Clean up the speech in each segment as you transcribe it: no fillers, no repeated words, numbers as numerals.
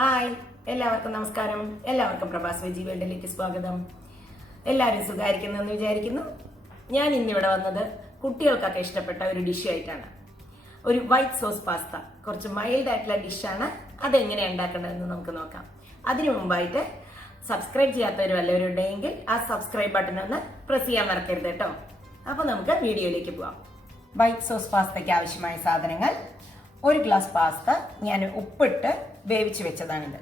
Hi, എല്ലാവർക്കും നമസ്കാരം. എല്ലാവർക്കും പ്രഭാസ് വെജി വേൾഡിലേക്ക് സ്വാഗതം. എല്ലാവരും സുഖമായിരിക്കുന്നെന്ന് വിചാരിക്കുന്നു. ഞാൻ ഇന്നിവിടെ വന്നത് കുട്ടികൾക്കൊക്കെ ഇഷ്ടപ്പെട്ട ഒരു ഡിഷ് ആയിട്ടാണ്. ഒരു വൈറ്റ് സോസ് പാസ്ത. കുറച്ച് മൈൽഡ് ആയിട്ടുള്ള ഡിഷാണ്. അതെങ്ങനെയാണ് ഉണ്ടാക്കേണ്ടതെന്ന് നമുക്ക് നോക്കാം. അതിനു മുമ്പായിട്ട് സബ്സ്ക്രൈബ് ചെയ്യാത്തവർ വല്ലവരും ഉണ്ടെങ്കിൽ ആ സബ്സ്ക്രൈബ് ബട്ടൺ ഒന്ന് പ്രസ് ചെയ്യാൻ മറക്കരുത് കേട്ടോ. അപ്പോൾ നമുക്ക് വീഡിയോയിലേക്ക് പോവാം. വൈറ്റ് സോസ് പാസ്തയ്ക്ക് ആവശ്യമായ സാധനങ്ങൾ: ഒരു ഗ്ലാസ് പാസ്ത ഞാൻ ഉപ്പിട്ട് വേവിച്ച് വെച്ചതാണിത്.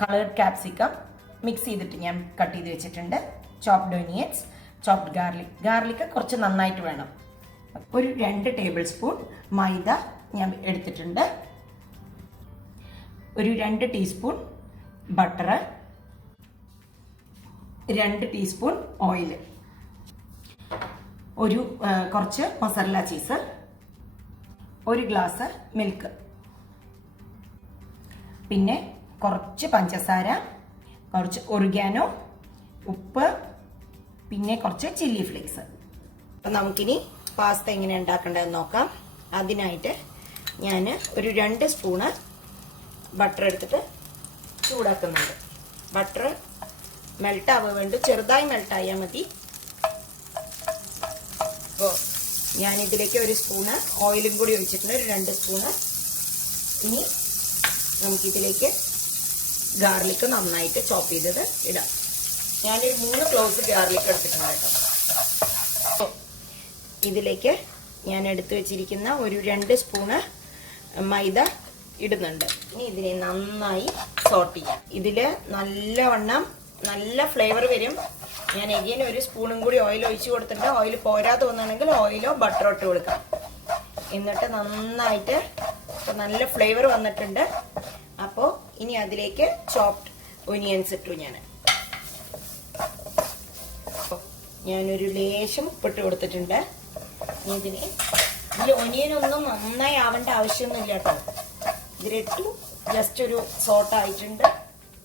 കളേർഡ് ക്യാപ്സിക്കം മിക്സ് ചെയ്തിട്ട് ഞാൻ കട്ട് ചെയ്ത് വെച്ചിട്ടുണ്ട്. ചോപ്ഡ് ഓനിയൻസ്, ചോപ്ഡ് ഗാർലിക് കുറച്ച് നന്നായിട്ട് വേണം. ഒരു 2 ടേബിൾ സ്പൂൺ മൈദ ഞാൻ എടുത്തിട്ടുണ്ട്. ഒരു 2 ടീസ്പൂൺ ബട്ടർ, 2 ടീസ്പൂൺ ഓയിൽ, ഒരു കുറച്ച് മൊസറല്ല ചീസ്, ഒരു ഗ്ലാസ് മിൽക്ക്, പിന്നെ കുറച്ച് പഞ്ചസാര, കുറച്ച് ഒറിഗാനോ, ഉപ്പ്, പിന്നെ കുറച്ച് ചില്ലി ഫ്ലേക്സ്. അപ്പം നമുക്കിനി പാസ്ത എങ്ങനെ ഉണ്ടാക്കേണ്ടതെന്ന് നോക്കാം. അതിനായിട്ട് ഞാൻ ഒരു 2 സ്പൂണ് ബട്ടർ എടുത്തിട്ട് ചൂടാക്കുന്നുണ്ട്. ബട്ടർ മെൽട്ടാവുക വേണ്ട, ചെറുതായി മെൽട്ടായാൽ മതി. അപ്പോൾ ഞാനിതിലേക്ക് ഒരു സ്പൂണ് ഓയിലും കൂടി ഒഴിച്ചിട്ടുണ്ട്, ഒരു 2 സ്പൂണ്. ഇനി നമുക്കിതിലേക്ക് ഗാർലിക്ക് നന്നായിട്ട് ചോപ്പ് ചെയ്തത് ഇടാം. ഞാനൊരു 3 ക്ലോസ് ഗാർലിക്ക് എടുത്തിട്ടുണ്ട് കേട്ടോ. ഇതിലേക്ക് ഞാൻ എടുത്തു വെച്ചിരിക്കുന്ന ഒരു 2 സ്പൂണ് മൈദ ഇടുന്നുണ്ട്. ഇനി ഇതിനെ നന്നായി സോട്ട് ചെയ്യാം. ഇതിൽ നല്ലവണ്ണം നല്ല ഫ്ലേവർ വരും. ഞാൻ എഗെയിൻ ഒരു സ്പൂണും കൂടി ഓയിൽ ഒഴിച്ച് കൊടുത്തിട്ടുണ്ട്. ഓയിൽ പോരാ തോന്നുകയാണെങ്കിൽ ഓയിലോ ബട്ടറോ ഇട്ട് കൊടുക്കാം. എന്നിട്ട് നന്നായിട്ട് നല്ല ഫ്ലേവർ വന്നിട്ടുണ്ട്. അപ്പോൾ ഇനി അതിലേക്ക് ചോപ്ഡ് ഒനിയൻസ് ഇട്ടു. ഞാനൊരു ലേശം ഉപ്പിട്ട് കൊടുത്തിട്ടുണ്ട്. ഇതിൽ ഒനിയനൊന്നും നന്നായി ആവേണ്ട ആവശ്യമൊന്നുമില്ല കേട്ടോ. ഇതിലിട്ടു ജസ്റ്റ് ഒരു സോട്ടായിട്ടുണ്ട്.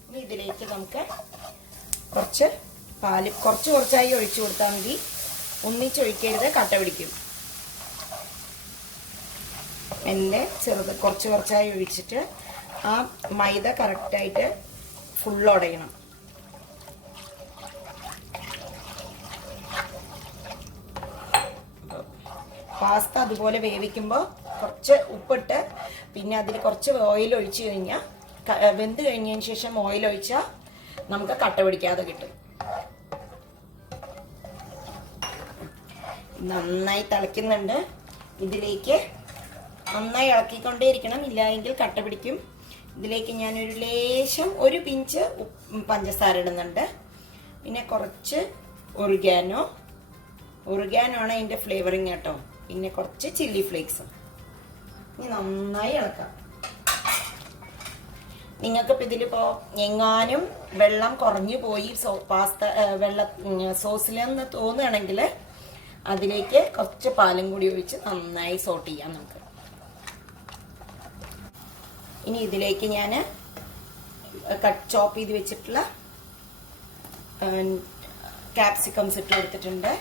ഇനി ഇതിലേക്ക് നമുക്ക് കുറച്ച് പാല് കുറച്ചായി ഒഴിച്ചു കൊടുത്താൽ മതി. ഒന്നിച്ചൊഴിക്കരുത്, കട്ട പിടിക്കും. മെല്ലെ കുറച്ചായി ഒഴിച്ചിട്ട് ആ മൈദ കറക്റ്റായിട്ട് ഫുൾ ഉടയണം. പാസ്ത അതുപോലെ വേവിക്കുമ്പോൾ കുറച്ച് ഉപ്പിട്ട് പിന്നെ അതിൽ കുറച്ച് ഓയിൽ ഒഴിച്ചു കഴിഞ്ഞാൽ, വെന്ത് കഴിഞ്ഞതിന് ശേഷം ഓയിൽ ഒഴിച്ചാൽ നമുക്ക് കട്ട പിടിക്കാതെ കിട്ടും. നന്നായി തിളയ്ക്കുന്നുണ്ട്. ഇതിലേക്ക് നന്നായി ഇളക്കിക്കൊണ്ടേയിരിക്കണം, ഇല്ലെങ്കിൽ കട്ട പിടിക്കും. ഇതിലേക്ക് ഞാനൊരു ലേശം ഒരു പിഞ്ച് പഞ്ചസാര ഇടുന്നുണ്ട്. പിന്നെ കുറച്ച് ഒറിഗാനോ ആണ് അതിൻ്റെ ഫ്ലേവറിങ് കേട്ടോ. പിന്നെ കുറച്ച് ചില്ലി ഫ്ലേക്സും. ഇനി നന്നായി ഇളക്കാം. നിങ്ങൾക്കിപ്പോൾ ഇതിലിപ്പോൾ എങ്ങാനും വെള്ളം കുറഞ്ഞു പോയി സോസിലെന്ന് തോന്നുകയാണെങ്കിൽ അതിലേക്ക് കുറച്ച് പാലും കൂടി ഒഴിച്ച് നന്നായി സോട്ട് ചെയ്യാം നമുക്ക്. ഇനി ഇതിലേക്ക് ഞാൻ ചോപ്പ് ചെയ്ത് വെച്ചിട്ടുള്ള ക്യാപ്സിക്കംസ് ഇട്ട് കൊടുത്തിട്ടുണ്ട്.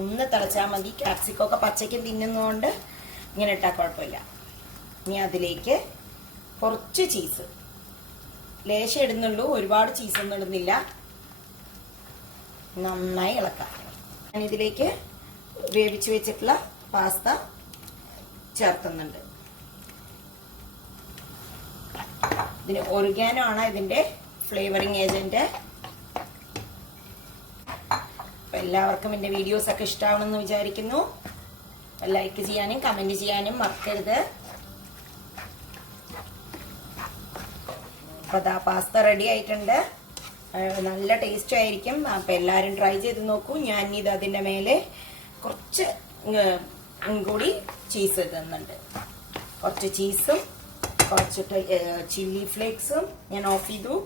ഒന്ന് തിളച്ചാൽ മതി. ക്യാപ്സിക്കമൊക്കെ പച്ചയ്ക്കും തിന്നുന്നതുകൊണ്ട് ഇങ്ങനെ ഇട്ടാൽ കുഴപ്പമില്ല. ഇനി അതിലേക്ക് കുറച്ച് ചീസ് ലേശം ഇടുന്നുള്ളൂ, ഒരുപാട് ചീസൊന്നും ഇടുന്നില്ല. നന്നായി ഇളക്കാം. ഞാനിതിലേക്ക് വേവിച്ച് വെച്ചിട്ടുള്ള പാസ്ത ചേർക്കുന്നുണ്ട്. ഇതിന് ഒറിഗാനോ ആണ് ഇതിൻ്റെ ഫ്ലേവറിങ് ഏജന്റ്. അപ്പം എല്ലാവർക്കും എൻ്റെ വീഡിയോസൊക്കെ ഇഷ്ടമാവണമെന്ന് വിചാരിക്കുന്നു. ലൈക്ക് ചെയ്യാനും കമൻറ്റ് ചെയ്യാനും മറക്കരുത്. അപ്പോൾ അതാ പാസ്ത റെഡി ആയിട്ടുണ്ട്. നല്ല ടേസ്റ്റ് ആയിരിക്കും. അപ്പം എല്ലാവരും ട്രൈ ചെയ്ത് നോക്കൂ. ഞാൻ ഇത് അതിൻ്റെ മേലെ കുറച്ച് കൂടി ചീസ് ഇടുന്നുണ്ട്. കുറച്ച് ചീസും കുറച്ച് ചില്ലി ഫ്ലേക്സും ഞാൻ ഓഫ് ചെയ്തു.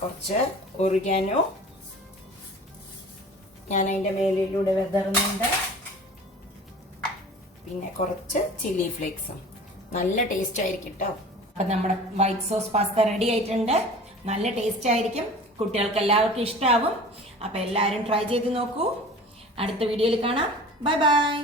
കുറച്ച് ഒറിഗാനോ ഞാൻ അതിൻ്റെ മേലിലൂടെ വിതറുന്നുണ്ട്. പിന്നെ കുറച്ച് ചില്ലി ഫ്ലേക്സും. നല്ല ടേസ്റ്റ് ആയിരിക്കും കേട്ടോ. അപ്പം നമ്മുടെ വൈറ്റ് സോസ് പാസ്ത റെഡി ആയിട്ടുണ്ട്. നല്ല ടേസ്റ്റ് ആയിരിക്കും. കുട്ടികൾക്ക് എല്ലാവർക്കും ഇഷ്ടമാവും. അപ്പം എല്ലാവരും ട്രൈ ചെയ്ത് നോക്കൂ. അടുത്ത വീഡിയോയിൽ കാണാം. Bye bye.